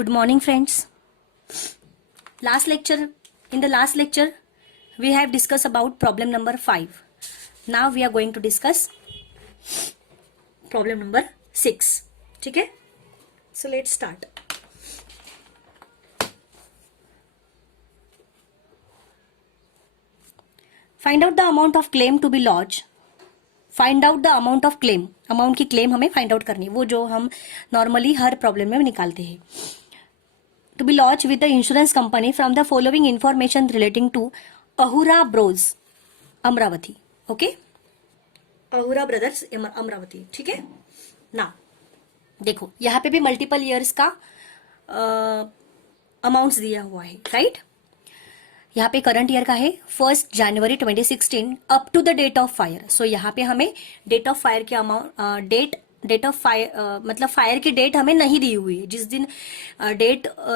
Good morning, friends. In the last lecture, we have discussed about problem number 5. Now we are going to discuss problem number 6. ठीक है? So let's start. Find out the amount of claim to be lodged. Find out the amount of claim. Amount की claim हमें find out करनी है, वो जो हम normally हर problem में निकालते हैं. To be lodged with the insurance company from the following information relating to Ahura Bros, Amravati. Okay, Ahura Brothers Amravati. ठीक है ना. देखो यहाँ पे भी मल्टीपल ईयर्स का अमाउंट्स दिया हुआ है, राइट. यहाँ पे करंट ईयर का है 1 जनवरी 2016 up to the date of fire. So यहाँ पे हमें डेट ऑफ फायर के अमाउंट डेट ऑफ फायर मतलब फायर की डेट हमें नहीं दी हुई है.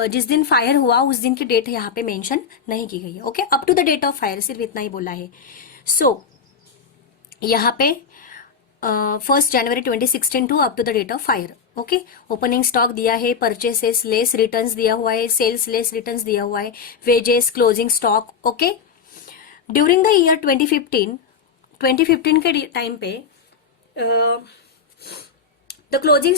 जिस दिन फायर हुआ उस दिन की डेट यहाँ पे मेंशन नहीं की गई है. Okay, up to the date of fire सिर्फ इतना ही बोला है. सो यहाँ पे 1 जनवरी 2016 to up to the date of fire. Okay, opening stock दिया है, परचेसेस लेस रिटर्न्स दिया हुआ है, सेल्स लेस रिटर्न्स दिया हुआ है, wages, closing stock. Okay, during the year 2015 के टाइम पे द क्लोजिंग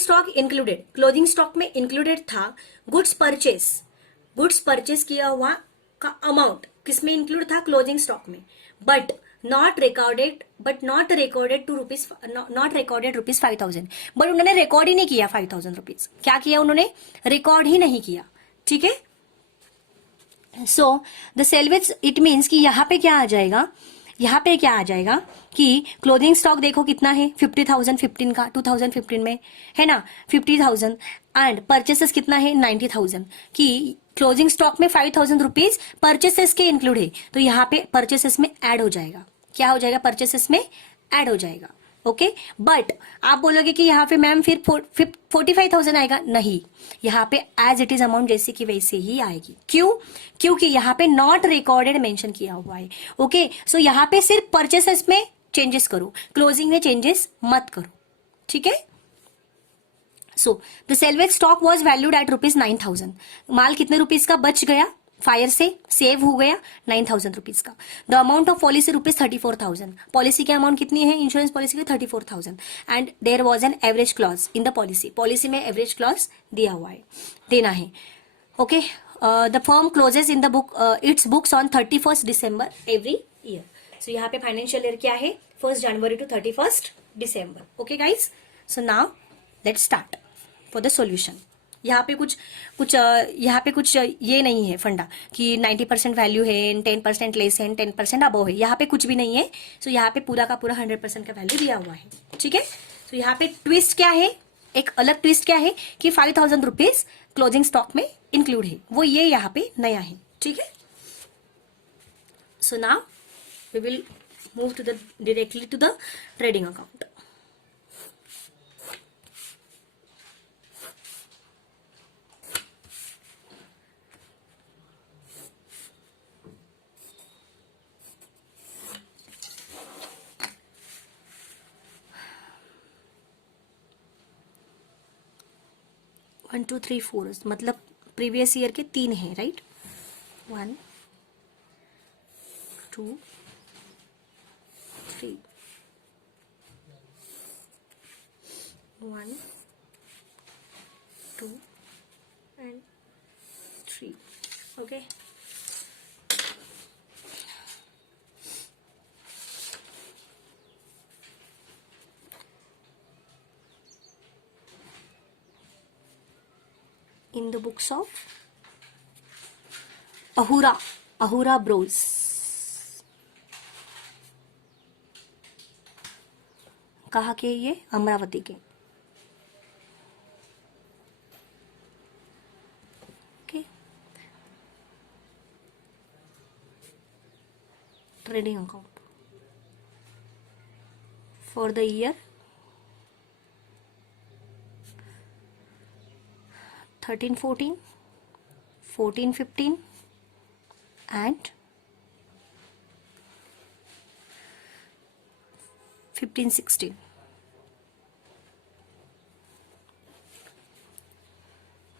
स्टॉक में इंक्लूडेड था गुड्स परचेस किया हुआ का अमाउंट. किसमें इंक्लूड था? क्लोजिंग स्टॉक में. But not recorded rupees 5,000. But उन्होंने रिकॉर्ड ही नहीं किया 5,000 रुपीज. क्या किया उन्होंने? रिकॉर्ड ही नहीं किया. ठीक है. So the salvage it means कि यहाँ पे क्या आ जाएगा कि क्लोथिंग स्टॉक देखो कितना है 50,000 15 का 2015 में है ना 50,000 एंड परचेसेस कितना है 90,000. कि क्लोजिंग स्टॉक में 5,000 रुपीज परचेसेस के इंक्लूड है. तो यहाँ पे परचेसेस में ऐड हो जाएगा. क्या हो जाएगा? परचेसेस में ऐड हो जाएगा. ओके, बट आप बोलोगे कि यहाँ पे मैम फिर 45,000 आएगा. नहीं, यहाँ पे एज इट इज अमाउंट जैसे कि वैसे ही आएगी. क्यों? क्योंकि यहाँ पे नॉट रिकॉर्डेड मेंशन किया हुआ है. ओके, सो यहाँ पे सिर्फ परचेसेस में चेंजेस करो, क्लोजिंग में चेंजेस मत करो. ठीक है. So the salvage stock was valued at ₹9,000. माल कितने रुपीज का बच गया? फायर से सेव हो गया 9,000 रुपीज का. The amount of policy ₹34,000. Policy की अमाउंट कितनी है? इंश्योरेंस पॉलिसी की 34,000. And there was an average clause in the policy में एवरेज क्लॉज दिया हुआ है, देना है. Okay, the firm closes in the book its books on 31 December every year. So यहाँ पे फाइनेंशियल ईयर क्या है? 1 January to 31 December. Okay guys, so now let's start for the solution. यहाँ पे कुछ ये नहीं है फंडा कि 90% वैल्यू है, 10% लेस है, 10% अबव है. यहाँ पे कुछ भी नहीं है. सो यहाँ पे पूरा का पूरा 100% का वैल्यू दिया हुआ है. ठीक है. सो यहाँ पे ट्विस्ट क्या है? एक अलग ट्विस्ट क्या है कि 5,000 रुपीज क्लोजिंग स्टॉक में इंक्लूड है, वो ये यहाँ पे नया है. ठीक है. So now we will move directly to the trading account. One two three four मतलब प्रीवियस ईयर के 3 हैं, right. 1 2 3 1 2 and 3. Okay. In the books of Ahura Bros. कहाँ के? ये अमरावती के. Okay, trading account for the year 13-14, 14-15 and 15-16.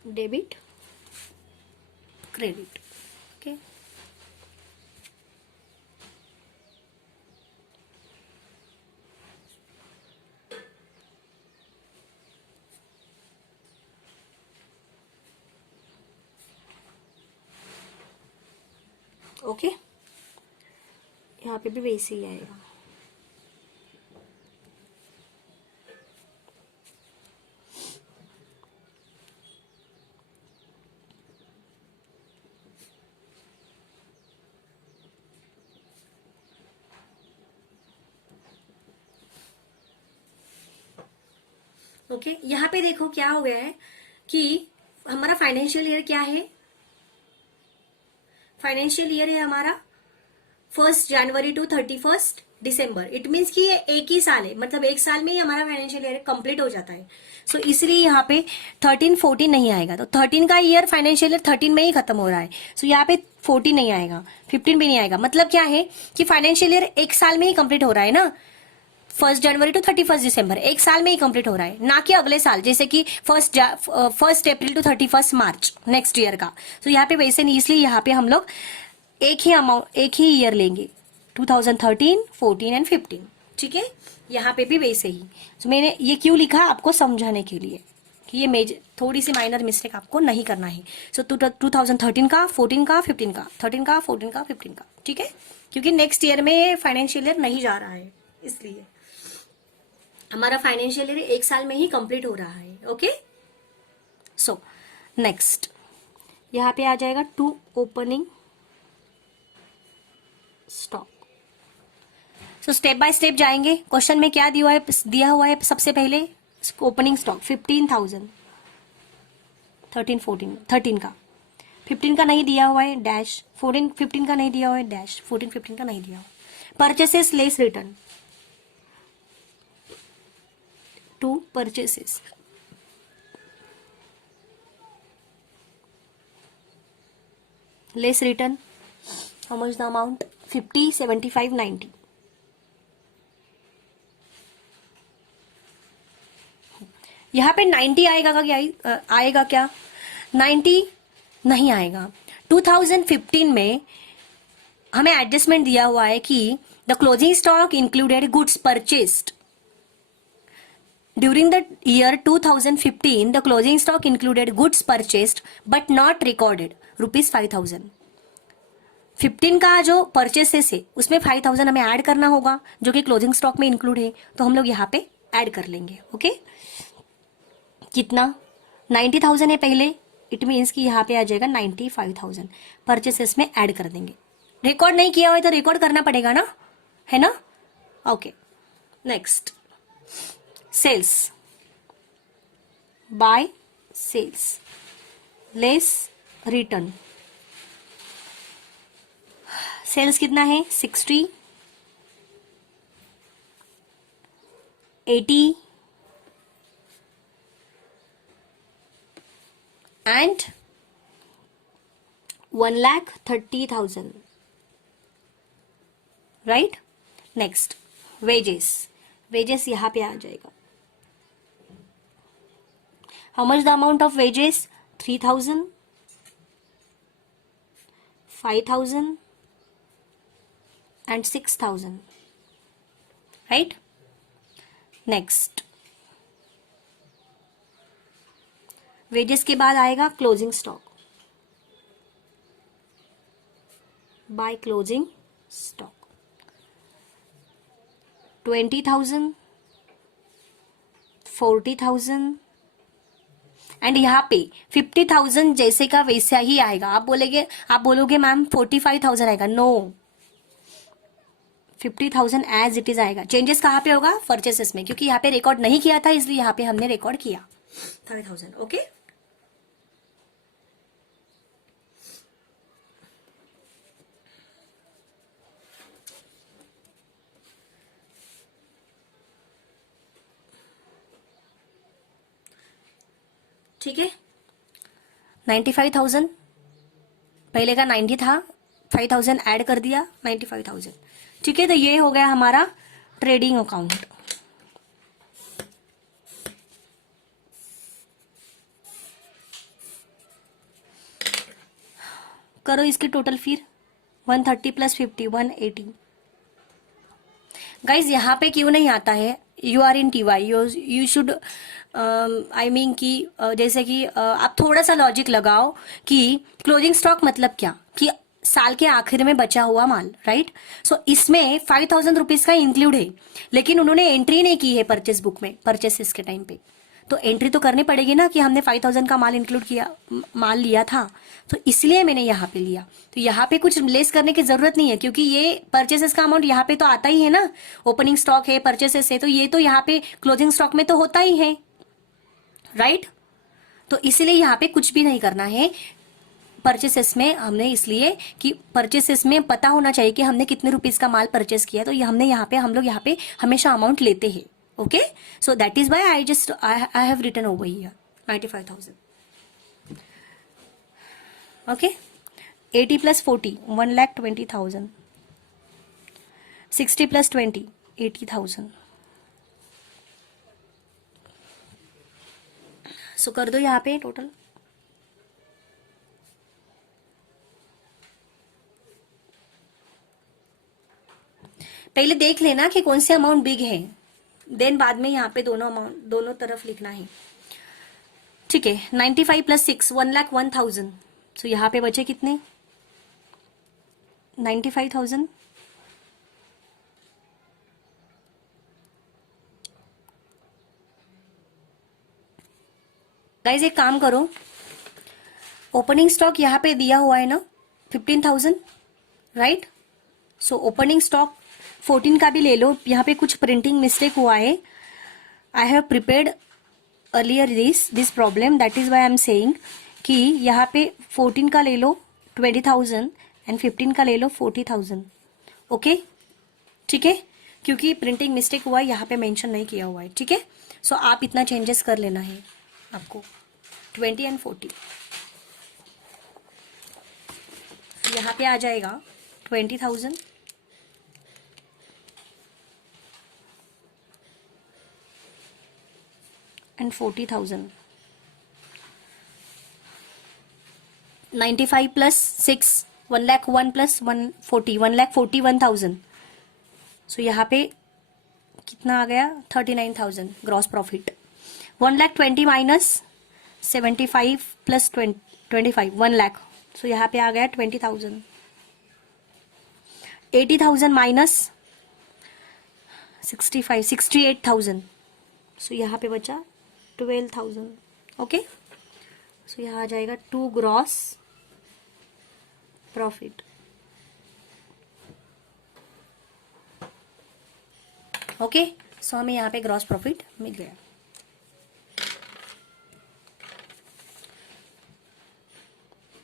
Debit credit. Okay. Okay, यहाँ पे भी वैसे ही आएगा. ओके, यहाँ पे देखो क्या हो गया है कि हमारा फाइनेंशियल ईयर क्या है. फाइनेंशियल ईयर है हमारा 1 January to 31 December. It means कि ये एक ही साल है, मतलब एक साल में ही हमारा फाइनेंशियल ईयर कंप्लीट हो जाता है. सो इसलिए यहाँ पे 13-14 नहीं आएगा. तो 13 का ईयर फाइनेंशियल ईयर 13 में ही खत्म हो रहा है. सो यहाँ पे 14 नहीं आएगा, 15 भी नहीं आएगा. मतलब क्या है कि फाइनेंशियल ईयर एक साल में ही कंप्लीट हो रहा है ना. 1 जनवरी टू 31 दिसंबर एक साल में ही कंप्लीट हो रहा है, ना कि अगले साल, जैसे कि 1 अप्रैल टू 31 मार्च नेक्स्ट ईयर का. तो यहाँ पे वैसे नहीं, इसलिए यहाँ पे हम लोग एक ही अमाउंट, एक ही ईयर लेंगे, 2013, 14 एंड 15. ठीक है, यहाँ पे भी वैसे ही. तो मैंने ये क्यों लिखा, आपको समझाने के लिए कि ये मेजर थोड़ी सी माइनर मिस्टेक आपको नहीं करना है. सो 2013 का, 14 का, 15 का, 13 का, 14 का, 15 का. ठीक है, क्योंकि नेक्स्ट ईयर में फाइनेंशियल ईयर नहीं जा रहा है, इसलिए हमारा फाइनेंशियल ईयर एक साल में ही कंप्लीट हो रहा है. ओके, सो नेक्स्ट यहाँ पे आ जाएगा to opening stock. So step by step जाएंगे. क्वेश्चन में क्या दिया हुआ है सबसे पहले, ओपनिंग स्टॉक 15,000, 13, 14, 13 का. 15 का नहीं दिया हुआ है, डैश. 14, 15 का नहीं दिया हुआ है, डैश. 14, 15 का नहीं दिया हुआ. Purchases less return, to purchases, less return. How much the amount, 50, 75, 90. यहाँ पे 90 आएगा क्या, आएगा क्या, 90 नहीं आएगा. 2015 में हमें एडजस्टमेंट दिया हुआ है कि the closing stock included goods purchased during the year 2015. The closing stock included goods purchased but not recorded ₹5,000. 15 का जो परचेसेस है उसमें 5,000 हमें ऐड करना होगा, जो कि क्लोजिंग स्टॉक में इंक्लूड है. तो हम लोग यहाँ पे ऐड कर लेंगे. ओके, कितना, 90,000 है पहले. इट मीन्स कि यहाँ पे आ जाएगा 95,000. परचेसेस में ऐड कर देंगे. रिकॉर्ड नहीं किया हुआ है तो रिकॉर्ड करना पड़ेगा ना, है ना. Okay, next sales, by sales less return. Sales कितना है, 60, 80 and 1,30,000. Right. Next wages. Wages यहाँ पे आ जाएगा. How much the amount of wages, 3,000, 5,000 and 6,000. Right. Next wages के बाद आएगा closing stock. By closing stock 20,000, 40,000 and यहाँ पे 50,000 जैसे का वैसा ही आएगा. आप बोलोगे मैम 45,000 आएगा. नो, 50,000 एज इट इज आएगा. चेंजेस कहाँ पे होगा, परचेसेस में, क्योंकि यहाँ पे रिकॉर्ड नहीं किया था इसलिए यहाँ पे हमने रिकॉर्ड किया 30,000. ओके, ठीक है. 95,000 पहले का 90 था, 5,000 ऐड कर दिया, 95,000. ठीक है, तो ये हो गया हमारा ट्रेडिंग अकाउंट. करो इसकी टोटल फिर 130 प्लस 50 180। गाइज यहाँ पे क्यों नहीं आता है, you are in T Y, you should I mean कि जैसे कि आप थोड़ा सा लॉजिक लगाओ कि क्लोजिंग स्टॉक मतलब क्या, कि साल के आखिर में बचा हुआ माल, राइट। सो इसमें 5000 रुपीज का इंक्लूड है, लेकिन उन्होंने एंट्री नहीं की है परचेस बुक में, परचेसेस के टाइम पे, तो एंट्री तो करनी पड़ेगी ना कि हमने 5000 का माल इंक्लूड किया, माल लिया था, तो इसलिए मैंने यहाँ पे लिया। तो यहाँ पे कुछ लेस करने की जरूरत नहीं है, क्योंकि ये परचेसेस का अमाउंट यहाँ पे तो आता ही है ना, ओपनिंग स्टॉक है, परचेसेस है, तो ये तो यहाँ पे क्लोजिंग स्टॉक में तो होता ही है, राइट। तो इसलिए यहाँ पे कुछ भी नहीं करना है परचेसेस में, हमने इसलिए कि परचेसेस में पता होना चाहिए कि हमने कितने रुपीज का माल परचेस किया, तो ये हमने यहाँ पे, हम लोग यहाँ पे हमेशा अमाउंट लेते हैं, okay. So that is why I have written over here 95,000, okay. 80 plus 40 1,20,000, 60 plus 20 80,000। सो कर दो यहाँ पे टोटल। पहले देख लेना कि कौन से अमाउंट बिग है, देन बाद में यहाँ पे दोनों अमाउंट दोनों तरफ लिखना है, ठीक है। 95 प्लस 6 1,01,000। सो यहाँ पे बचे कितने, 95,000। गाइज एक काम करो, ओपनिंग स्टॉक यहाँ पे दिया हुआ है ना 15,000, राइट। सो ओपनिंग स्टॉक 14 का भी ले लो, यहाँ पे कुछ प्रिंटिंग मिस्टेक हुआ है, I have prepared earlier this problem, that is why I am saying कि यहाँ पे 14 का ले लो 20,000 एंड 15 का ले लो 40,000, ओके, ठीक है, क्योंकि प्रिंटिंग मिस्टेक हुआ है, यहाँ पे मेंशन नहीं किया हुआ है, ठीक है। सो आप इतना चेंजेस कर लेना है आपको, 20 एंड 40। यहाँ पे आ जाएगा 20,000 एंड 40,000। 95 plus 6 1,01,000 plus 140 1,41,000। सो यहाँ पे कितना आ गया, 39,000 ग्रॉस प्रॉफिट। 1,20,000 minus 75 plus 25 1,00,000। सो यहाँ पे आ गया 20,000। 80,000 माइनस 65 68,000। सो यहाँ पे बचा 12,000, ओके। सो यहाँ आ जाएगा 2 ग्रॉस प्रॉफिट, ओके। सो हमें यहाँ पे ग्रॉस प्रॉफिट मिल गया।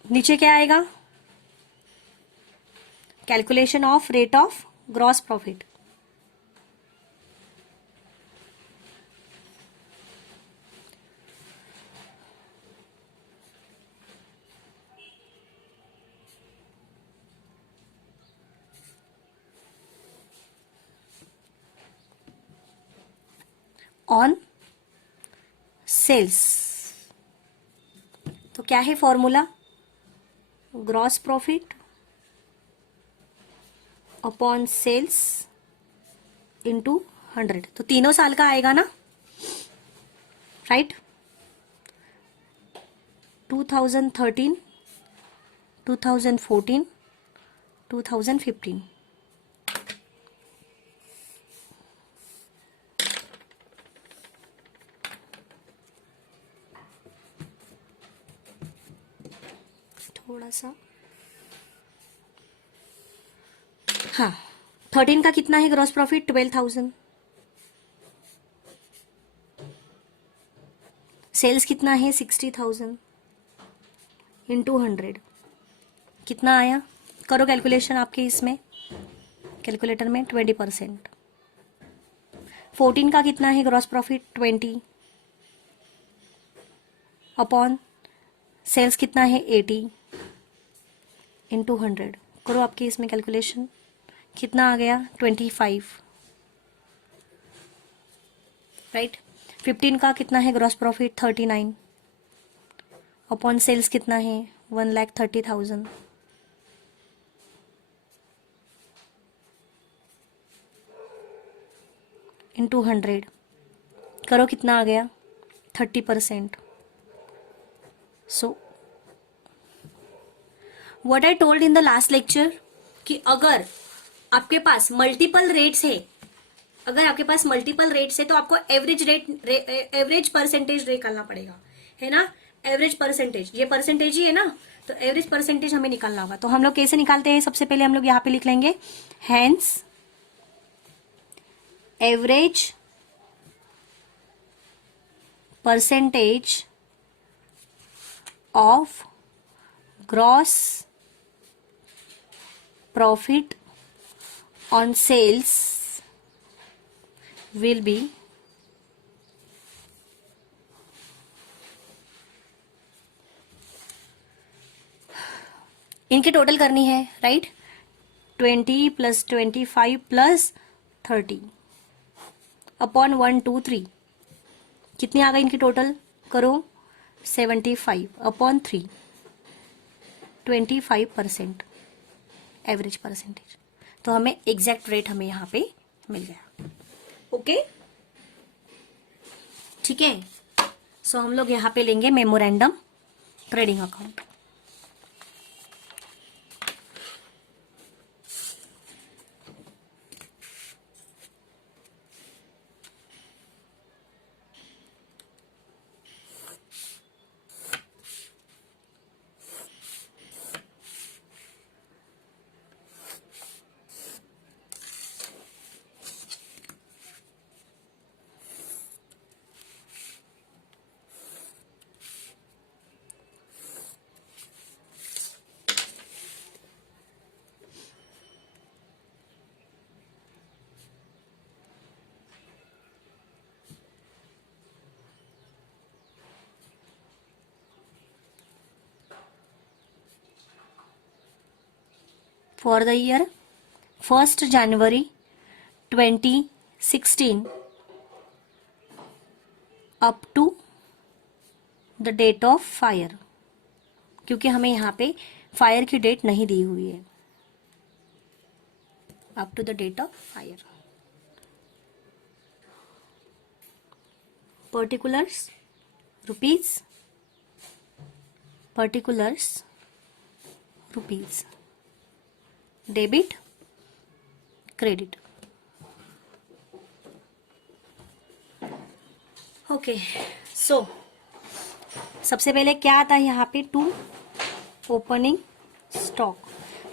नीचे क्या आएगा, calculation of rate of gross profit, on sales. तो क्या है formula, gross profit upon sales into 100। तो तीनों साल का आएगा ना, राइट। 2013 2014 2015। थोड़ा सा, हाँ 13 का कितना है ग्रॉस प्रॉफिट, 12,000। सेल्स कितना है 60,000 इंटू 100, कितना आया, करो कैलकुलेशन आपके इसमें कैलकुलेटर में, 20%। 14 का कितना है ग्रॉस प्रॉफिट, 20 अपॉन सेल्स कितना है 80 इंटू 100, करो आपकी इसमें कैलकुलेशन, कितना आ गया 25, राइट। 15 का कितना है ग्रॉस प्रॉफिट, 39 अपॉन सेल्स कितना है 1,30,000 इंटू 100 करो, कितना आ गया? 30%. So what I told in the last lecture कि अगर आपके पास मल्टीपल रेट्स है, अगर आपके पास मल्टीपल रेट्स है तो आपको एवरेज परसेंटेज निकालना पड़ेगा, है ना? एवरेज परसेंटेज, ये परसेंटेज ही है ना, तो एवरेज परसेंटेज हमें निकालना होगा. तो हम लोग कैसे निकालते हैं? सबसे पहले हम लोग यहाँ पे लिख लेंगे hence average percentage of gross profit on sales will be इनकी टोटल करनी है, राइट? 20 + 25 + 30 अपॉन 1 2 3 कितनी आ गई इनकी टोटल? करो, 75 अपॉन 3, 25% एवरेज परसेंटेज. तो हमें एग्जैक्ट रेट हमें यहाँ पे मिल गया. ओके, ठीक है. सो हम लोग यहाँ पे लेंगे memorandum trading account. For the year 1st January 2016 up to the date of fire, क्योंकि हमें यहाँ पे फायर की डेट नहीं दी हुई है. Up to the date of fire. Particulars rupees, particulars rupees, debit credit. Okay, so सबसे पहले क्या आता है यहाँ पे? To opening stock.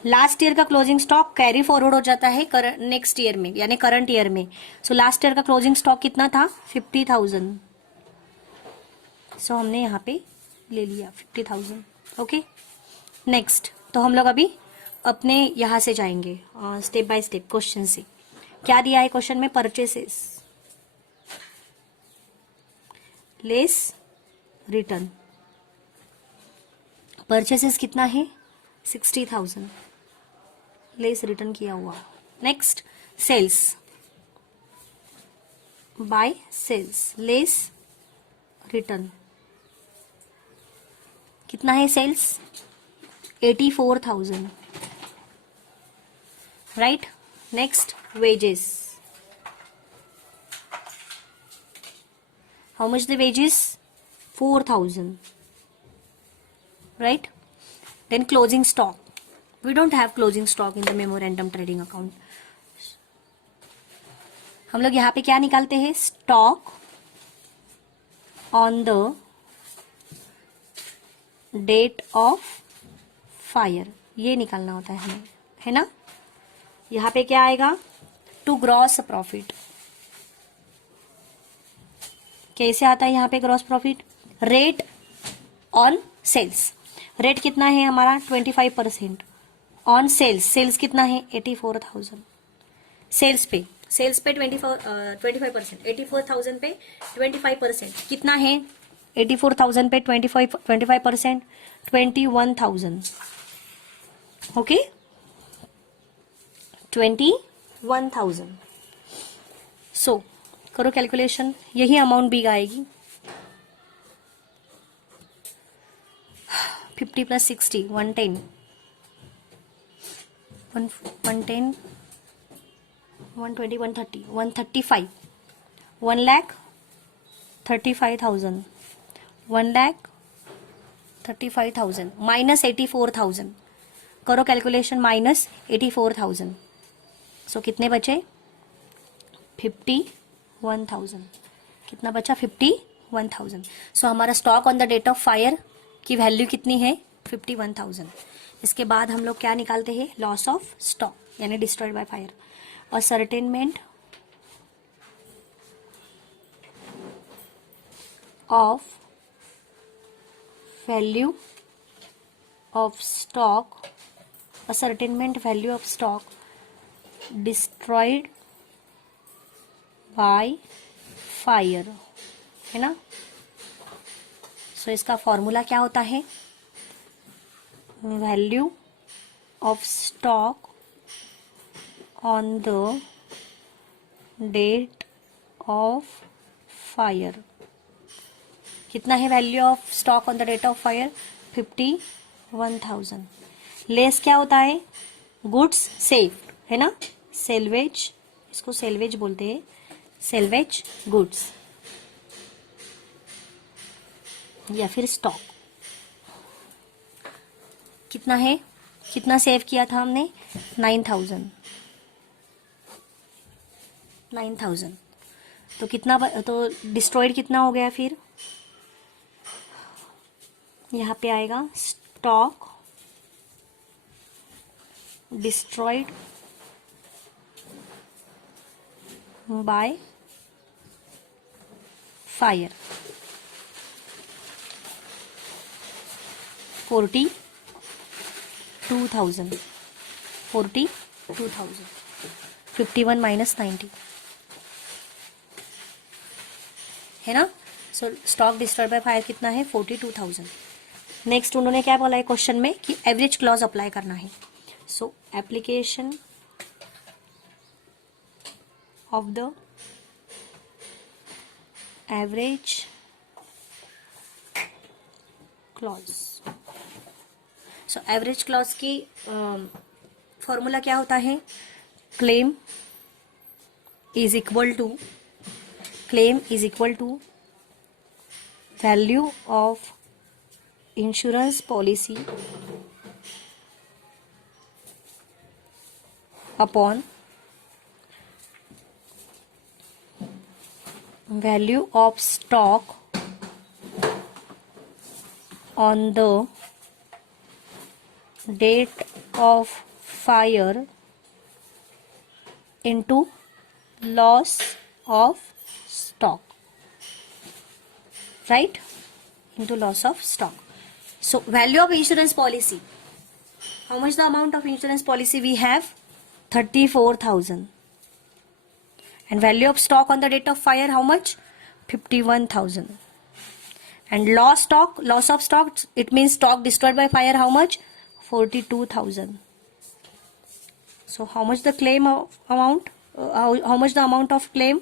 Last year का क्लोजिंग स्टॉक कैरी फॉरवर्ड हो जाता है नेक्स्ट ईयर में, यानी करंट ईयर में. सो लास्ट ईयर का क्लोजिंग स्टॉक कितना था? 50,000. सो हमने यहाँ पे ले लिया 50,000. Okay, next. तो हम लोग अभी अपने यहाँ से जाएंगे स्टेप बाय स्टेप क्वेश्चन से. क्या दिया है क्वेश्चन में? Purchases less return. परचेसेस कितना है? 60,000 लेस रिटर्न किया हुआ. Next, sales by sales less return. कितना है sales? 84,000, right? Next, wages. How much the wages? 4,000, right? Then closing stock. We don't have closing stock in the memorandum trading account. हम लोग यहाँ पे क्या निकालते हैं? Stock on the date of fire, ये निकालना होता है हमें, है ना? यहाँ पे क्या आएगा? To gross profit. कैसे आता है यहाँ पे gross profit? Rate on sales. Rate कितना है हमारा? 25%. ऑन सेल्स, सेल्स कितना है? 84,000. सेल्स पे 25%, 84,000 पे 25% कितना है? 84,000 पे 25%, 21,000. ओके, 21,000. सो करो कैलकुलेशन, यही अमाउंट भी आएगी. 50 + 60 110, 110, 120, 130, 135. 1,35,000, 1,35,000 माइनस 84,000, करो कैलकुलेशन, माइनस 84,000, सो कितने बचे? 51,000. कितना बचा? 51,000. सो हमारा stock on the date of fire की वैल्यू कितनी है? 51,000. इसके बाद हम लोग क्या निकालते हैं? लॉस ऑफ स्टॉक यानी destroyed by fire. Ascertainment of value of stock, ascertainment value of stock destroyed by fire, है ना? सो इसका फॉर्मूला क्या होता है? Value of stock on the date of fire. कितना है value of stock on the date of fire? 51,000. Less क्या होता है? गुड्स सेव, है ना? सेल्वेज, इसको सेल्वेज बोलते हैं, सेल्वेज गुड्स या फिर स्टॉक. कितना है? कितना सेव किया था हमने? 9,000. 9,000. तो कितना तो डिस्ट्रॉयड कितना हो गया? फिर यहाँ पे आएगा stock destroyed by fire. 42,000. 42,000. 51 minus 90, है ना? सो स्टॉक डिस्ट्रॉयड बाय फायर कितना है? 42,000. नेक्स्ट उन्होंने क्या बोला है क्वेश्चन में कि एवरेज क्लॉज अप्लाई करना है. So application of the average clause. So average clause की फॉर्मूला क्या होता है? claim is equal to value of insurance policy upon value of stock on the date of fire into loss of stock, right? Into loss of stock. So value of insurance policy, how much the amount of insurance policy we have? 34,000. And value of stock on the date of fire, how much? 51,000. And loss of stock, it means stock destroyed by fire, how much? 42,000. So how much the claim amount? How much the amount of claim?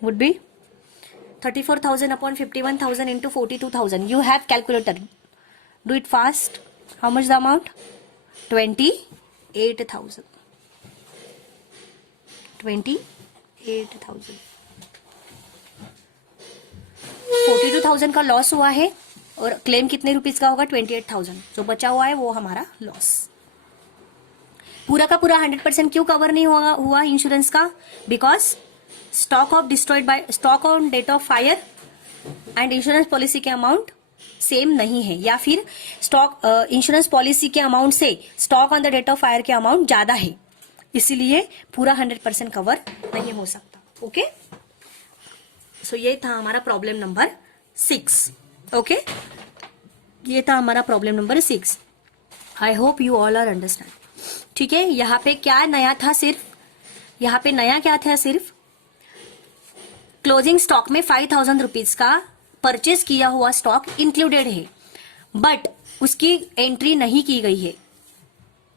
Would be 34,000 upon 51,000 into 42,000. You have calculator. Do it fast. How much the amount? 28,000. 28,000. 42,000 का loss हुआ है और claim कितने rupees का होगा? 28,000. जो बचा हुआ है वो हमारा लॉस. पूरा का पूरा 100% क्यों कवर नहीं हुआ इंश्योरेंस का? Because stock of destroyed by stock on date of fire and insurance policy के अमाउंट सेम नहीं है, या फिर स्टॉक इंश्योरेंस पॉलिसी के अमाउंट से stock on the date of fire के अमाउंट ज्यादा है, इसीलिए पूरा 100% कवर नहीं हो सकता. ओके, सो ये था हमारा प्रॉब्लम नंबर 6. ओके, ये था हमारा problem number 6. I hope you all are understand. ठीक है, यहाँ पे क्या नया था? यहाँ पे नया क्या था? सिर्फ क्लोजिंग स्टॉक में 5,000 रुपीज का परचेज किया हुआ स्टॉक इंक्लूडेड है, बट उसकी एंट्री नहीं की गई है.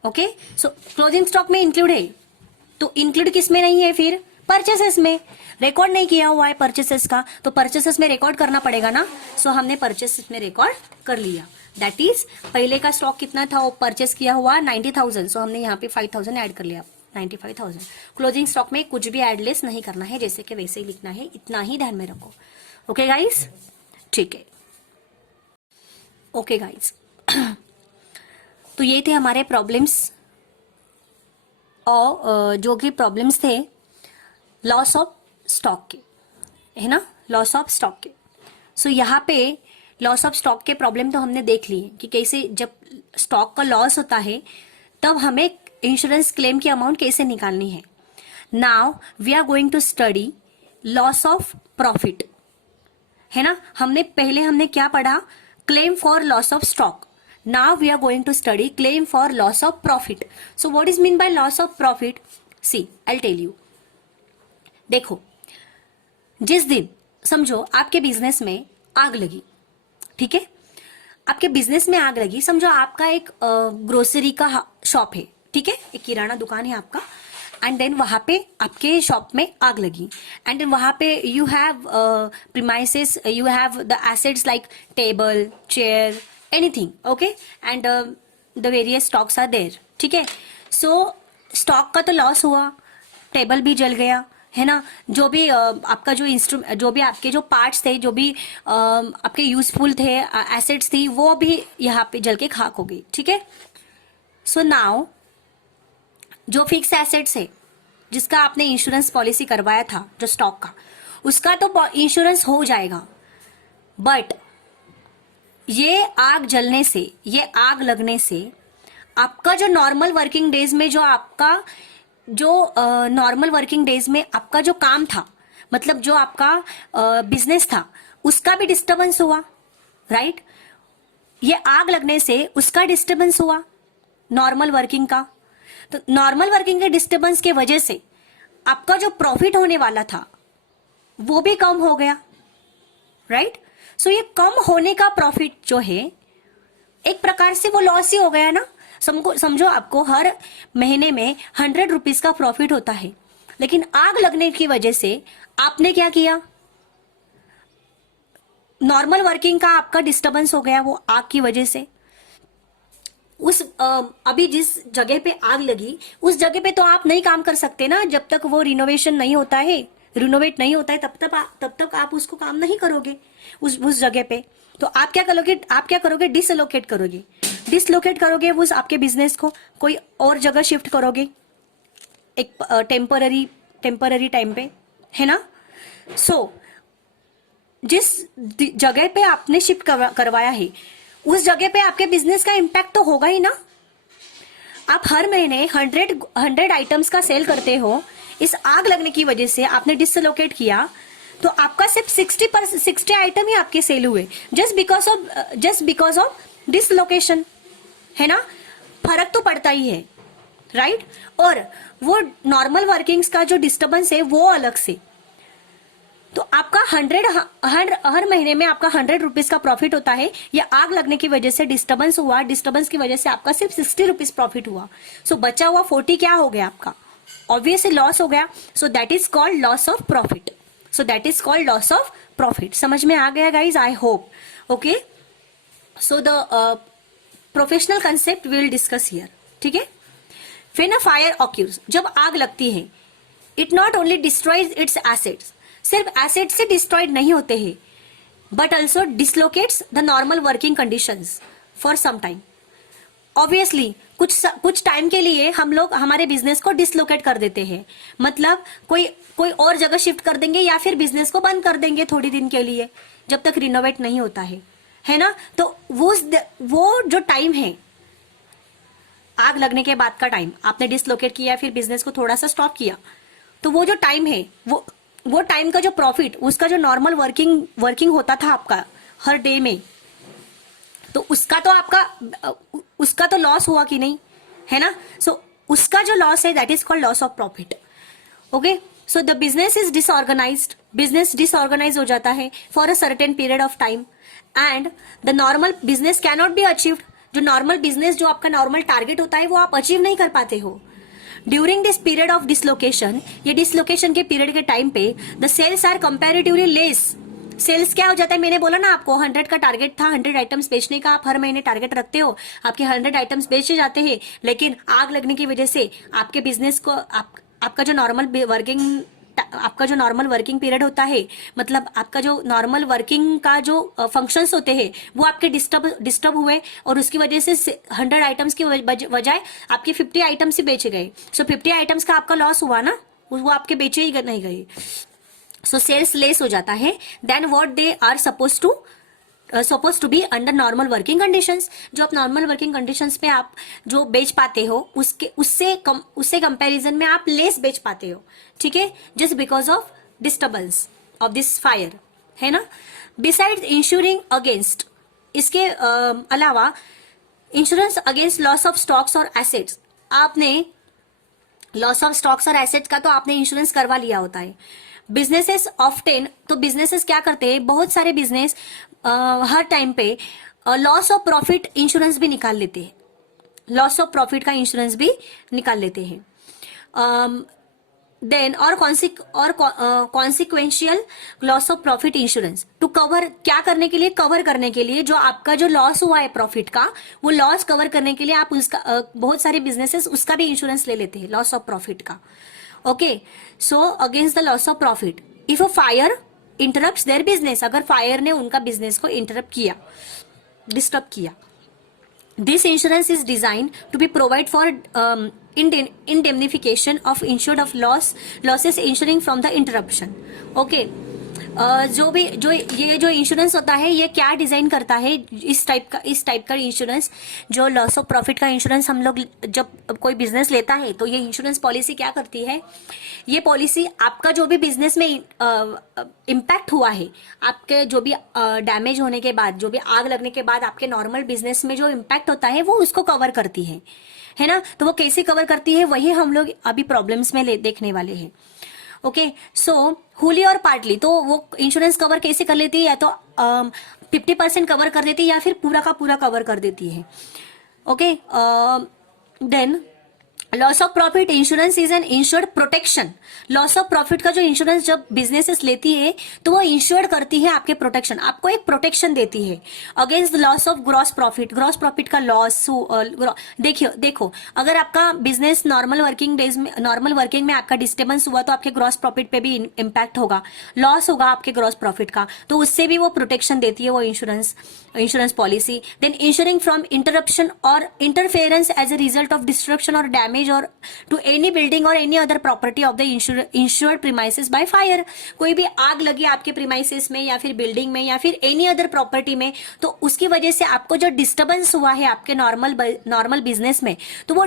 ओके, सो क्लोजिंग स्टॉक में इंक्लूड है, तो इंक्लूड किस में नहीं है? फिर परचेसेस में. रिकॉर्ड नहीं किया हुआ है परचेसेस का, तो परचेसेस में रिकॉर्ड करना पड़ेगा ना। सो हमने परचेसेस में रिकॉर्ड कर लिया। दैट इज पहले का स्टॉक कितना था, वो परचेस किया हुआ 90,000, सो हमने यहाँ पे 5,000 ऐड कर लिया, 95,000। क्लोजिंग स्टॉक में कुछ भी ऐड लेस नहीं करना है, जैसे कि वैसे ही लिखना है, इतना ही ध्यान में रखो। ओके गाइस, ठीक है। ओके गाइस, तो ये थे हमारे प्रॉब्लम्स, और जो कि प्रॉब्लम्स थे लॉस ऑफ स्टॉक के, है ना, लॉस ऑफ स्टॉक के। सो यहाँ पे लॉस ऑफ स्टॉक के प्रॉब्लम तो हमने देख लिए कि कैसे जब स्टॉक का लॉस होता है तब हमें इंश्योरेंस क्लेम की अमाउंट कैसे निकालनी है। Now we are going to study loss of profit, है ना। हमने क्या पढ़ा, claim for loss of stock. Now we are going to study claim for loss of profit. So what is mean by loss of profit? See, I will tell you. देखो, जिस दिन समझो आपके बिजनेस में आग लगी, ठीक है, आपके बिजनेस में आग लगी, समझो आपका एक ग्रोसरी का शॉप है, ठीक है, एक किराना दुकान है आपका, एंड देन वहां पे आपके शॉप में आग लगी, एंड देन वहां पे you have premises, you have the assets like table, chair, anything, okay, and the various stocks are there, ठीक है। सो स्टॉक का तो लॉस हुआ, टेबल भी जल गया, है ना, जो भी आपका जो भी आपके जो पार्ट्स थे, जो भी आपके यूजफुल थे, एसेट्स थी, वो भी यहाँ पे जल के खाक हो गई, ठीक है। सो नाउ जो फिक्स एसेट्स है, जिसका आपने इंश्योरेंस पॉलिसी करवाया था, जो स्टॉक का, उसका तो इंश्योरेंस हो जाएगा, बट ये आग जलने से, ये आग लगने से आपका जो नॉर्मल वर्किंग डेज में नॉर्मल वर्किंग डेज में आपका जो काम था, मतलब जो आपका बिजनेस था, उसका भी डिस्टर्बेंस हुआ, राइट। ये आग लगने से उसका डिस्टर्बेंस हुआ, नॉर्मल वर्किंग का। तो नॉर्मल वर्किंग के डिस्टर्बेंस के वजह से आपका जो प्रॉफिट होने वाला था वो भी कम हो गया, राइट। सो ये कम होने का प्रॉफिट जो है, एक प्रकार से वो लॉस ही हो गया ना। समझो आपको हर महीने में 100 रुपीज का प्रॉफिट होता है, लेकिन आग लगने की वजह से आपने क्या किया, नॉर्मल वर्किंग का आपका डिस्टर्बेंस हो गया वो आग की वजह से। अभी जिस जगह पे आग लगी उस जगह पे तो आप नहीं काम कर सकते ना, जब तक वो रिनोवेट नहीं होता है, तब तक आप उसको काम नहीं करोगे उस जगह पे। तो आप क्या करोगे, डिसलोकेट करोगे उस आपके बिजनेस को, कोई और जगह शिफ्ट करोगे एक टेम्पररी टाइम पे, है ना। सो जिस जगह पे आपने शिफ्ट करवाया है उस जगह पे आपके बिजनेस का इम्पैक्ट तो होगा ही ना। आप हर महीने 100 आइटम्स का सेल करते हो, इस आग लगने की वजह से आपने डिसलोकेट किया, तो आपका सिर्फ 60 आइटम ही आपके सेल हुए, जस्ट बिकॉज ऑफ डिसलोकेशन, है ना। फर्क तो पड़ता ही है, राइट। और वो नॉर्मल वर्किंग्स का जो डिस्टर्बेंस है वो अलग से। तो आपका हर महीने में आपका 100 रुपीज का प्रॉफिट होता है, ये आग लगने की वजह से डिस्टर्बेंस हुआ, डिस्टर्बेंस की वजह से आपका सिर्फ 60 रुपीज प्रॉफिट हुआ। सो बचा हुआ 40 क्या हो गया आपका, ऑब्वियसली लॉस हो गया। सो that is called loss of profit. समझ में आ गया guys, I hope. Okay, so the professional concept will discuss here, ठीक है। व्हेन अ फायर ऑक्यूर्स, जब आग लगती है, it not only destroys its assets, सिर्फ एसेट से डिस्ट्रॉयड नहीं होते हैं, but also dislocates the normal working conditions for some time. Obviously कुछ टाइम के लिए हम लोग हमारे बिजनेस को डिसलोकेट कर देते हैं, मतलब कोई और जगह शिफ्ट कर देंगे या फिर बिजनेस को बंद कर देंगे थोड़ी दिन के लिए, जब तक रिनोवेट नहीं होता है ना। तो वो जो टाइम है, आग लगने के बाद का टाइम, आपने डिसलोकेट किया, फिर बिजनेस को थोड़ा सा स्टॉप किया, तो वो जो टाइम है, वो टाइम का जो प्रॉफिट, उसका जो नॉर्मल वर्किंग होता था आपका हर डे में, तो उसका तो लॉस हुआ कि नहीं, है ना। सो उसका जो लॉस है, that is called loss of profit. Okay, so the business is disorganised, business disorganise हो जाता है for a certain period of time, and the normal business can not be achieved. जो नॉर्मल बिजनेस, जो आपका normal target होता है, वो आप अचीव नहीं कर पाते हो। During this period of dislocation, ये डिसलोकेशन के पीरियड के टाइम पे the sales are comparatively less. Sales क्या हो जाता है, मैंने बोला ना आपको 100 का टारगेट था, 100 आइटम्स बेचने का। आप हर महीने टारगेट रखते हो, आपके 100 आइटम्स बेचे जाते हैं, लेकिन आग लगने की वजह से आपके बिजनेस को आपका जो नॉर्मल वर्किंग पीरियड होता है, मतलब आपका जो नॉर्मल वर्किंग का जो फंक्शंस होते हैं वो आपके डिस्टर्ब हुए, और उसकी वजह से 100 आइटम्स की बजाय आपके 50 आइटम्स ही बेचे गए। सो 50 आइटम्स का आपका लॉस हुआ ना, वो आपके बेचे ही नहीं गए। सो सेल्स लेस हो जाता है then what they are suppose to be under normal working conditions. जो आप नॉर्मल वर्किंग कंडीशंस पे आप जो बेच पाते हो उससे कंपैरिजन में आप लेस बेच पाते हो, ठीक है, just because of disturbance of this fire, है ना। बिसाइड्स इंश्योरिंग अगेंस्ट, इसके अलावा insurance against loss of stocks और एसेट्स, आपने लॉस ऑफ स्टॉक्स और एसेट्स का तो आपने इंश्योरेंस करवा लिया होता है। बिजनेसेस ऑफ्टेन, तो बिजनेसेस क्या करते हैं, बहुत सारे बिजनेस हर टाइम पे लॉस ऑफ प्रॉफिट इंश्योरेंस भी निकाल लेते हैं, लॉस ऑफ प्रॉफिट का इंश्योरेंस भी निकाल लेते हैं। देन और consequential loss of profit insurance to cover, क्या करने के लिए, कवर करने के लिए, जो आपका जो लॉस हुआ है प्रॉफिट का, वो लॉस कवर करने के लिए आप उसका बहुत सारे बिजनेसेस उसका भी इंश्योरेंस ले लेते हैं, लॉस ऑफ प्रॉफिट का। Okay, so against the loss of profit if a fire interrupts their business, अगर फायर ने उनका बिजनेस को इंटरप्ट किया, डिस्टर्ब किया, this insurance is design to be provide for indemnification of insured of losses ensuring from the interruption. ओके, जो ये insurance होता है, ये क्या डिजाइन करता है, इस टाइप का इंश्योरेंस, जो लॉस ऑफ प्रॉफिट का इंश्योरेंस हम लोग जब कोई बिजनेस लेता है तो ये इंश्योरेंस पॉलिसी क्या करती है, ये पॉलिसी आपका जो भी बिजनेस में इम्पैक्ट हुआ है, आपके जो भी डैमेज होने के बाद, जो भी आग लगने के बाद आपके नॉर्मल बिजनेस में जो इम्पैक्ट होता है वो उसको कवर करती है ना। तो वो कैसे कवर करती है, वही हम लोग अभी प्रॉब्लम्स में देखने वाले हैं। ओके, सो होली और पार्टली, तो वो इंश्योरेंस कवर कैसे कर लेती है, या तो 50% कवर कर देती है या फिर पूरा का पूरा कवर कर देती है। Okay, then loss of profit insurance is an insured protection. Loss of profit का जो इंश्योरेंस जब बिजनेसेस लेती है तो वो इंश्योर्ड करती है आपके प्रोटेक्शन, आपको एक प्रोटेक्शन देती है against the loss of gross profit. Gross profit का लॉस, देखो अगर आपका बिजनेस नॉर्मल वर्किंग में आपका डिस्टर्बेंस हुआ तो आपके ग्रॉस प्रॉफिट पे भी इम्पैक्ट होगा, लॉस होगा आपके ग्रॉस प्रॉफिट का, तो उससे भी वो प्रोटेक्शन देती है वो insurance policy. Then insuring from interruption और interference as a result of destruction और damage or to any building or any other property of the insured premises by fire। कोई भी आग लगी आपके प्रीमाइसेस में या फिर बिल्डिंग में या फिर एनी अदर प्रॉपर्टी में, तो उसकी वजह से आपको जो डिस्टर्बेंस हुआ है आपके नॉर्मल बिजनेस में, तो वो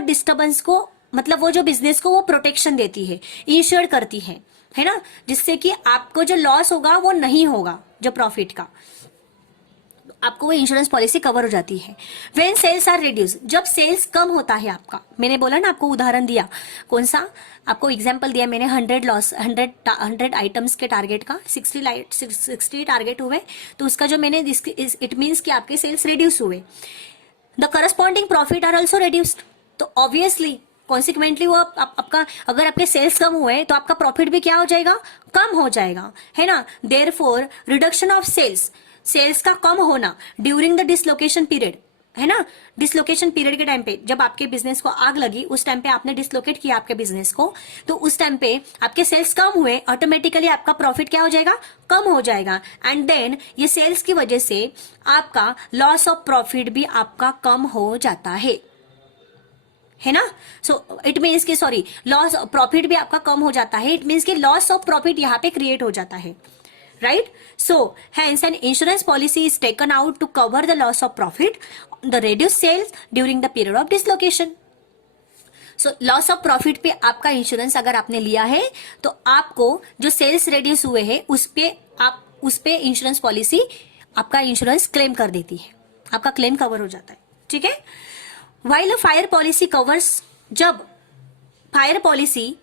डिस्टर्बेंस को, मतलब वो जो बिजनेस को वो प्रोटेक्शन देती है, इंश्योर करती है ना, जिससे कि आपको जो लॉस होगा वो नहीं होगा, जो प्रॉफिट का, आपको वो इंश्योरेंस पॉलिसी कवर हो जाती है। व्हेन सेल्स आर रिड्यूस, जब सेल्स कम होता है आपका, मैंने बोला ना आपको उदाहरण दिया, कौन सा आपको एग्जांपल दिया मैंने, 100 आइटम्स के टारगेट का 60 टारगेट हुए, तो उसका जो मैंने इट मीन्स कि आपके सेल्स रिड्यूस हुए, the corresponding profit are also reduced. तो ऑब्वियसली कॉन्सिक्वेंटली वो आपका, अगर आपके सेल्स कम हुए तो आपका प्रॉफिट भी क्या हो जाएगा, कम हो जाएगा, है ना। देयरफॉर रिडक्शन ऑफ सेल्स का कम होना ड्यूरिंग द डिसलोकेशन पीरियड, है ना, डिसलोकेशन पीरियड के टाइम पे जब आपके बिजनेस को आग लगी, उस टाइम पे आपने डिसलोकेट किया आपके बिजनेस को, तो उस टाइम पे आपके सेल्स कम हुए, ऑटोमेटिकली आपका प्रॉफिट क्या हो जाएगा, कम हो जाएगा। एंड देन ये सेल्स की वजह से आपका लॉस ऑफ प्रॉफिट भी आपका कम हो जाता है ना। सो इट मीन्स कि सॉरी, लॉस प्रॉफिट भी आपका कम हो जाता है, इट मीन्स कि लॉस ऑफ प्रॉफिट यहाँ पे क्रिएट हो जाता है, right? So hence an insurance policy is taken out to cover the loss of profit, the reduced sales during the period of dislocation. So loss of profit पे आपका insurance अगर आपने लिया है तो आपको जो सेल्स रिड्यूस हुए हैं उस पे इंश्योरेंस पॉलिसी आपका इंश्योरेंस क्लेम कर देती है, आपका क्लेम कवर हो जाता है, ठीक है। While a fire policy covers, जब फायर पॉलिसी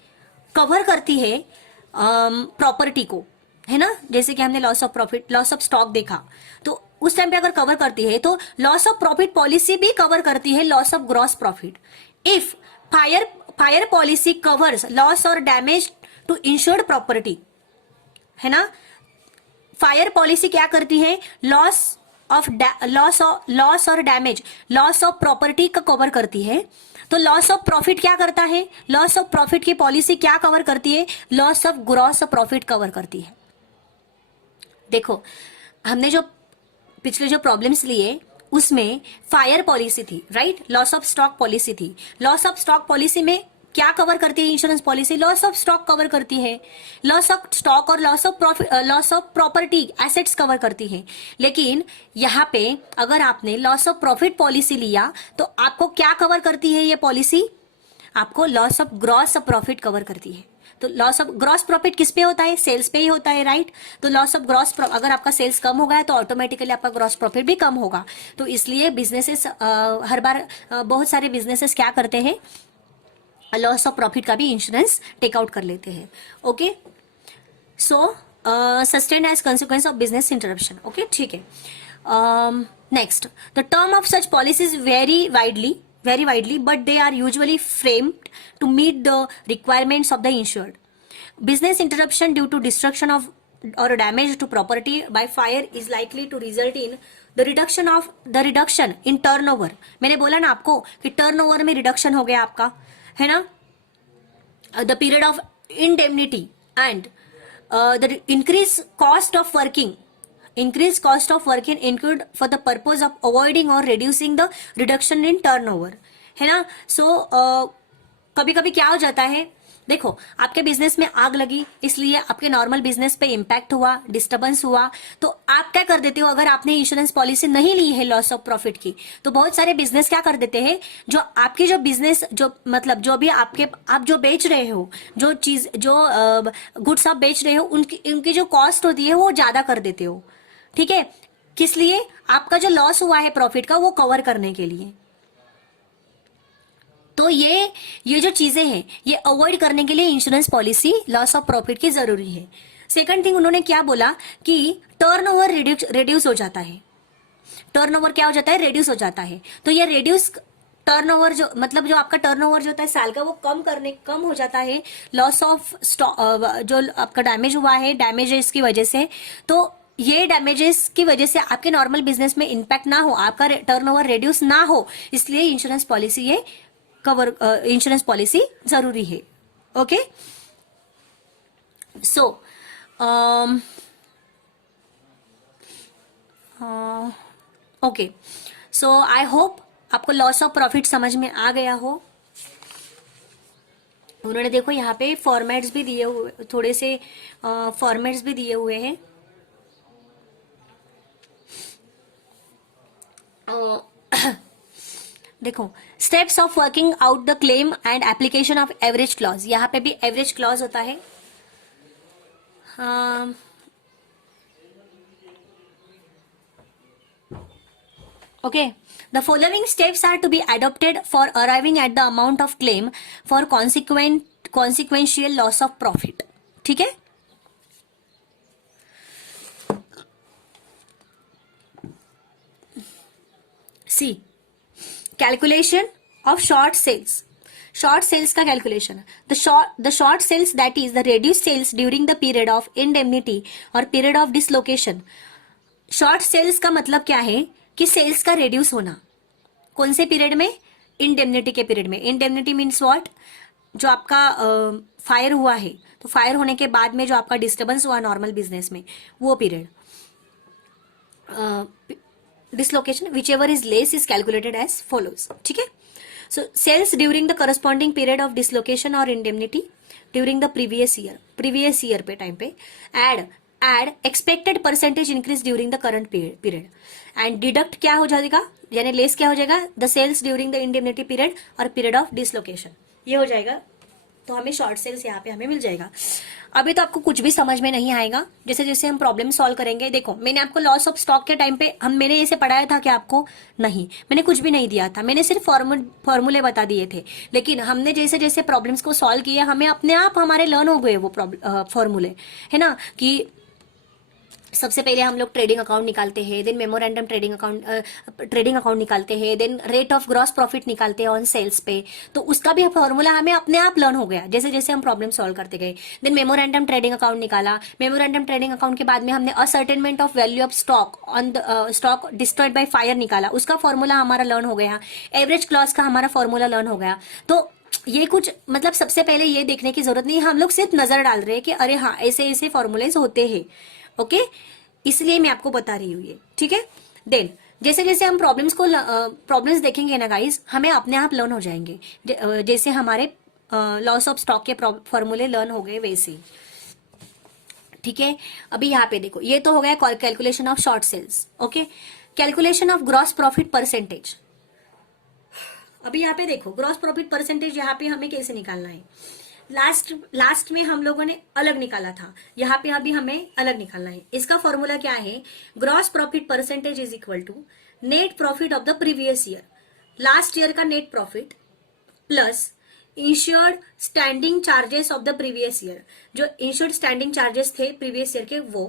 कवर करती है प्रॉपर्टी को, है ना, जैसे कि हमने loss of profit, loss of stock देखा, तो उस टाइम पे अगर कवर करती है तो लॉस ऑफ प्रॉफिट पॉलिसी भी कवर करती है loss of gross profit. If fire policy covers loss और डैमेज टू इंश्योर्ड प्रॉपर्टी, है ना। फायर पॉलिसी क्या करती है, लॉस और डैमेज, लॉस ऑफ प्रॉपर्टी का कवर करती है। तो लॉस ऑफ प्रॉफिट क्या करता है, लॉस ऑफ प्रॉफिट की पॉलिसी क्या कवर करती है, loss of gross profit cover करती है। देखो हमने जो पिछले जो प्रॉब्लम्स लिए उसमें फायर पॉलिसी थी, right, loss of stock policy थी। लॉस ऑफ स्टॉक पॉलिसी में क्या कवर करती है insurance policy, loss of stock cover करती है, लॉस ऑफ स्टॉक और loss of profit, loss of property assets cover करती है। लेकिन यहाँ पे अगर आपने लॉस ऑफ प्रॉफिट पॉलिसी लिया तो आपको क्या कवर करती है ये पॉलिसी, आपको loss of gross profit cover करती है। तो लॉस ऑफ ग्रॉस प्रॉफिट किस पे होता है, सेल्स पे ही होता है, राइट। तो लॉस ऑफ ग्रॉस, अगर आपका सेल्स कम होगा तो ऑटोमेटिकली आपका ग्रॉस प्रॉफिट भी कम होगा। तो इसलिए बिजनेसेस हर बार बहुत सारे बिजनेसेस क्या करते हैं, लॉस ऑफ प्रॉफिट का भी इंश्योरेंस टेक आउट कर लेते हैं। Okay, so sustain as consequence of business interruption. Okay, ठीक है। Next, the term of such policies very widely, but they are usually framed to meet the requirements of the insured. Business interruption due to destruction of or damage to property by fire is likely to result in the reduction in turnover. मैंने बोला ना आपको कि turnover में reduction हो गया आपका, है ना। The period of indemnity and the increased cost of working incurred for the purpose of avoiding or reducing the reduction in turnover, है ना। सो कभी कभी क्या हो जाता है, देखो आपके बिजनेस में आग लगी इसलिए आपके नॉर्मल बिजनेस पे इम्पैक्ट हुआ, डिस्टर्बेंस हुआ, तो आप क्या कर देते हो, अगर आपने इंश्योरेंस पॉलिसी नहीं ली है लॉस ऑफ प्रॉफिट की, तो बहुत सारे बिजनेस क्या कर देते हैं, जो आपकी जो बिजनेस जो मतलब जो भी आप जो बेच रहे हो, जो चीज जो गुड्स आप बेच रहे हो, उनकी जो कॉस्ट होती है वो ज्यादा कर देते हो, ठीक है। किस लिए, आपका जो लॉस हुआ है प्रॉफिट का वो कवर करने के लिए। तो ये जो चीजें हैं ये अवॉइड करने के लिए insurance policy loss of profit की जरूरी है। सेकंड थिंग उन्होंने क्या बोला कि टर्नओवर रिड्यूस हो जाता है। टर्नओवर क्या हो जाता है, रिड्यूस हो जाता है। तो ये रिड्यूस टर्नओवर जो मतलब जो आपका टर्नओवर जो होता है साल का वो कम हो जाता है लॉस ऑफ जो आपका डैमेज हुआ है डैमेजेस की वजह से। तो ये डैमेजेस की वजह से आपके नॉर्मल बिजनेस में इंपैक्ट ना हो, आपका टर्नओवर रिड्यूस ना हो, इसलिए इंश्योरेंस पॉलिसी ये इंश्योरेंस पॉलिसी जरूरी है। Okay, so okay, so I hope आपको लॉस ऑफ प्रॉफिट समझ में आ गया हो। उन्होंने देखो यहाँ पे फॉर्मेट्स भी दिए हुए, थोड़े से फॉर्मेट्स भी दिए हुए हैं। देखो, steps of working out the claim and application of average clause, यहाँ पे भी एवरेज क्लॉज होता है। Okay, the following steps are to be adopted for arriving at the amount of claim for consequential loss of profit, ठीक है। See, calculation of short sales का calculation, the short sales that is the reduced sales during the period of indemnity और period of dislocation. Short sales का मतलब क्या है कि sales का रेड्यूस होना, कौन से पीरियड में, इंडेमनिटी के पीरियड में। इंडेमनिटी मीन्स व्हाट, जो आपका फायर हुआ है तो फायर होने के बाद में जो आपका डिस्टर्बेंस हुआ नॉर्मल बिजनेस में वो period. Dislocation whichever is less is calculated as follows, ठीक है। So sales during the corresponding period of dislocation और indemnity during the previous year पे टाइम पे add expected percentage increase during the current period and deduct क्या हो जाएगा, यानी less क्या हो जाएगा, the sales during the indemnity period और पीरियड ऑफ डिसलोकेशन, ये हो जाएगा। तो हमें शॉर्ट सेल्स यहाँ पे हमें मिल जाएगा। अभी तो आपको कुछ भी समझ में नहीं आएगा, जैसे जैसे हम प्रॉब्लम सॉल्व करेंगे। देखो मैंने आपको लॉस ऑफ स्टॉक के टाइम पे मैंने ऐसे पढ़ाया था कि आपको नहीं, मैंने कुछ भी नहीं दिया था, मैंने सिर्फ फॉर्मूले बता दिए थे। लेकिन हमने जैसे जैसे प्रॉब्लम्स को सॉल्व किया हमें अपने आप हमारे लर्न हो गए वो फॉर्मूले, है ना। कि सबसे पहले हम लोग ट्रेडिंग अकाउंट निकालते हैं, देन मेमोरेंडम ट्रेडिंग अकाउंट निकालते हैं, then rate of gross profit निकालते हैं ऑन सेल्स पे। तो उसका भी फॉर्मूला हमें अपने आप लर्न हो गया जैसे जैसे हम प्रॉब्लम सॉल्व करते गए। देन मेमोरेंडम ट्रेडिंग अकाउंट निकाला, मेमोरेंडम ट्रेडिंग अकाउंट के बाद में हमने ascertainment of value of stock on the stock destroyed by fire निकाला, उसका फॉर्मूला हमारा लर्न हो गया। एवरेज क्लॉज का हमारा फॉर्मूला लर्न हो गया। तो ये कुछ मतलब सबसे पहले ये देखने की जरूरत नहीं, हम लोग सिर्फ नजर डाल रहे हैं कि अरे हाँ ऐसे ऐसे फॉर्मूलेज होते हैं। ओके, इसलिए मैं आपको बता रही हूँ ये, ठीक है। देन जैसे जैसे हम प्रॉब्लम्स देखेंगे ना गाइस, हमें अपने आप लर्न हो जाएंगे। जैसे हमारे लॉस ऑफ स्टॉक के फॉर्मूले लर्न हो गए वैसे ही, ठीक है। अभी यहाँ पे देखो, ये तो हो गया calculation of short sales. Okay, calculation of gross profit percentage. अभी यहाँ पे देखो ग्रॉस प्रॉफिट परसेंटेज यहाँ पे हमें कैसे निकालना है। लास्ट में हम लोगों ने अलग निकाला था, यहाँ पे अभी हमें अलग निकालना है। इसका फॉर्मूला क्या है, gross profit percentage is equal to net profit of the previous year, last year का net profit plus insured standing charges of the previous year, जो इंश्योर्ड स्टैंडिंग चार्जेस थे प्रीवियस ईयर के वो,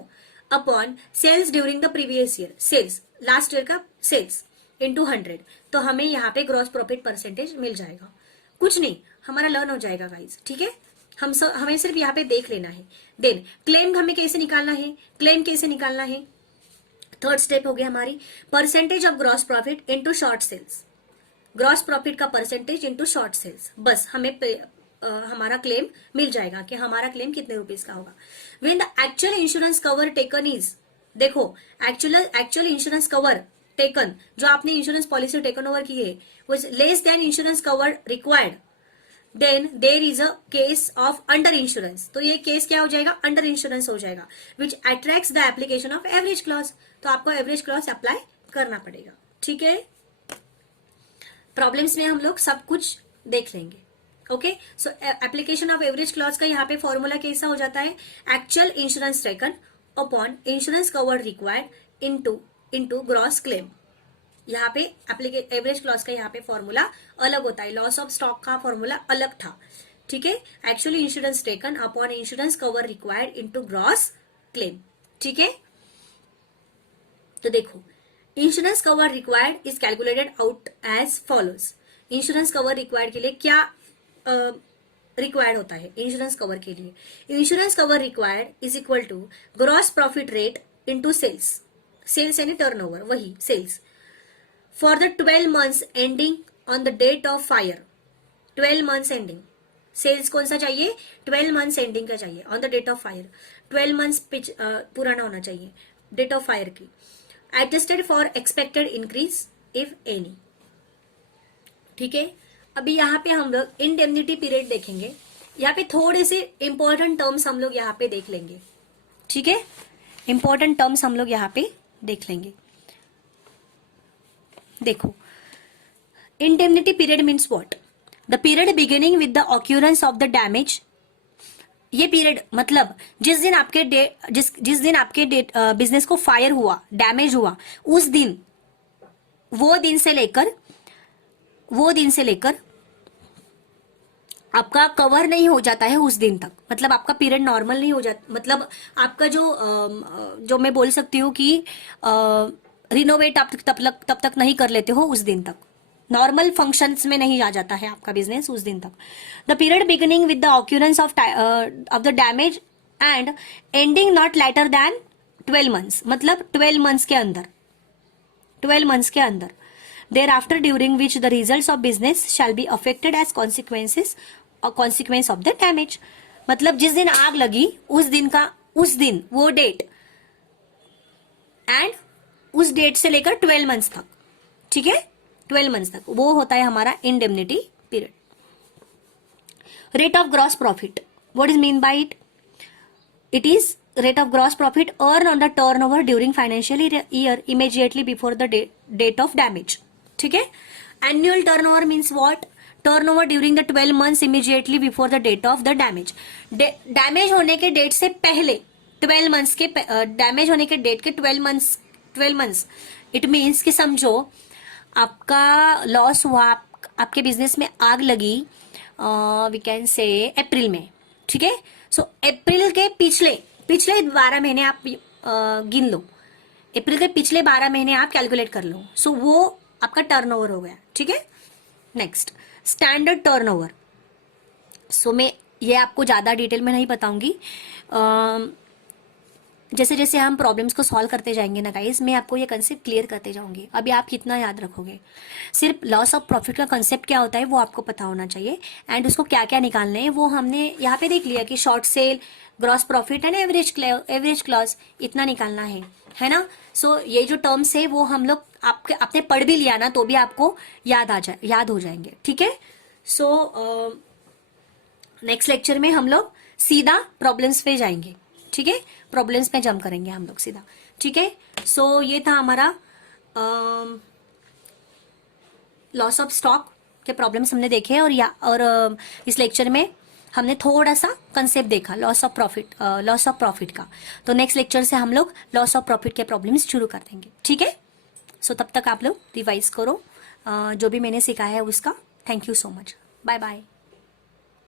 upon sales during the previous year, sales last year का sales into 100। तो हमें यहाँ पे ग्रॉस प्रॉफिट परसेंटेज मिल जाएगा। कुछ नहीं, हमारा लर्न हो जाएगा गाइज, ठीक है। हमें सिर्फ यहाँ पे देख लेना है। देन क्लेम हमें कैसे निकालना है, क्लेम कैसे निकालना है, थर्ड स्टेप हो गया हमारी percentage of gross profit into short sales, gross profit का परसेंटेज इनटू शॉर्ट सेल्स। बस हमें हमारा क्लेम मिल जाएगा कि हमारा क्लेम कितने रुपीस का होगा। When the actual insurance cover taken is, देखो एक्चुअल इंश्योरेंस कवर टेकन, जो आपने इंश्योरेंस पॉलिसी टेकन ओवर की है, was less than insurance cover required, then there is a case of under insurance. तो ये केस क्या हो जाएगा, अंडर इंश्योरेंस हो जाएगा, which attracts the application of average clause. तो आपको एवरेज क्लॉज अप्लाई करना पड़ेगा, ठीक है। प्रॉब्लम्स में हम लोग सब कुछ देख लेंगे। Okay, so application of average clause का यहाँ पे फॉर्मूला कैसा हो जाता है, actual insurance taken upon insurance cover required into gross claim. यहाँ पे एवरेज क्लॉज का यहाँ पे फॉर्मूला अलग होता है, लॉस ऑफ स्टॉक का फॉर्मूला अलग था, ठीक है। Actually insurance taken upon insurance cover required into gross claim, ठीक है। तो देखो, insurance cover required is calculated out as follows. Insurance cover required के लिए क्या रिक्वायर्ड होता है, इंश्योरेंस कवर के लिए insurance cover required is equal to gross profit rate into sales, sales यानी टर्नओवर, वही sales, for the 12 months ending on the date of fire. 12 months ending, sales कौन सा चाहिए, 12 मंथ्स एंडिंग का चाहिए, on the date of fire, 12 months पुराना होना चाहिए डेट ऑफ फायर की, adjusted for expected increase if any, ठीक है। अभी यहाँ पे हम लोग इंडेमनिटी पीरियड देखेंगे, यहाँ पे थोड़े से इंपॉर्टेंट टर्म्स हम लोग यहाँ पे देख लेंगे, ठीक है। इंपॉर्टेंट टर्म्स हम लोग यहाँ पे देख लेंगे। देखो, indemnity period means what, the period beginning with the occurrence of the damage. ये पीरियड मतलब जिस दिन आपके बिजनेस को फायर हुआ, डैमेज हुआ, उस दिन, वो दिन से लेकर आपका कवर नहीं हो जाता है उस दिन तक, मतलब आपका पीरियड नॉर्मल नहीं हो जाता, मतलब आपका जो मैं बोल सकती हूँ कि रिनोवेट आप तब तक नहीं कर लेते हो उस दिन तक, नॉर्मल फंक्शंस में नहीं आ जाता है आपका बिजनेस उस दिन तक। The period beginning with the occurrence of the damage and ending not later than 12 months, मतलब 12 मंथ्स के अंदर, 12 मंथ्स के अंदर, thereafter during which the results of business shall be affected as consequence of the damage. मतलब जिस दिन आग लगी उस दिन वो डेट एंड उस डेट से लेकर 12 मंथ्स तक, ठीक है, 12 मंथ्स तक, वो होता है हमारा indemnity period. Rate of gross profit, what is mean bye it, it is rate of gross profit earned on the turnover during financial year immediately before the date of damage, ठीक है। annual turnover means what, turnover during the 12 months immediately before the date of the damage, damage होने के date से पहले 12 months के, damage होने के date के 12 मंथ्स, इट मीन्स कि समझो आपका लॉस हुआ, आपके बिजनेस में आग लगी वी कैन से अप्रैल में, ठीक है। सो अप्रैल के पिछले 12 महीने आप गिन लो, अप्रैल के पिछले 12 महीने आप कैलकुलेट कर लो। सो वो आपका टर्नओवर हो गया, ठीक है। Next, standard turnover. सो मैं ये आपको ज़्यादा डिटेल में नहीं बताऊंगी। जैसे जैसे हम प्रॉब्लम्स को सॉल्व करते जाएंगे ना गाइस, मैं आपको ये कंसेप्ट क्लियर करते जाऊंगी। अभी आप कितना याद रखोगे, सिर्फ लॉस ऑफ प्रॉफिट का कंसेप्ट क्या होता है वो आपको पता होना चाहिए, एंड उसको क्या क्या निकालने हैं वो हमने यहाँ पे देख लिया कि short cell, gross profit and average clause इतना निकालना है ना। सो ये जो टर्म्स है वो हम लोग आपने पढ़ भी लिया ना तो भी आपको याद हो जाएंगे, ठीक है। सो नेक्स्ट लेक्चर में हम लोग सीधा प्रॉब्लम्स पे जाएंगे, ठीक है। प्रॉब्लम्स पे जंप करेंगे हम लोग सीधा, ठीक है। सो ये था हमारा लॉस ऑफ स्टॉक के प्रॉब्लम्स हमने देखे, और इस लेक्चर में हमने थोड़ा सा कंसेप्ट देखा लॉस ऑफ प्रॉफिट का। तो नेक्स्ट लेक्चर से हम लोग लॉस ऑफ प्रॉफिट के प्रॉब्लम्स शुरू कर देंगे, ठीक है। सो तब तक आप लोग रिवाइज करो जो भी मैंने सिखाया है उसका। Thank you so much, bye bye.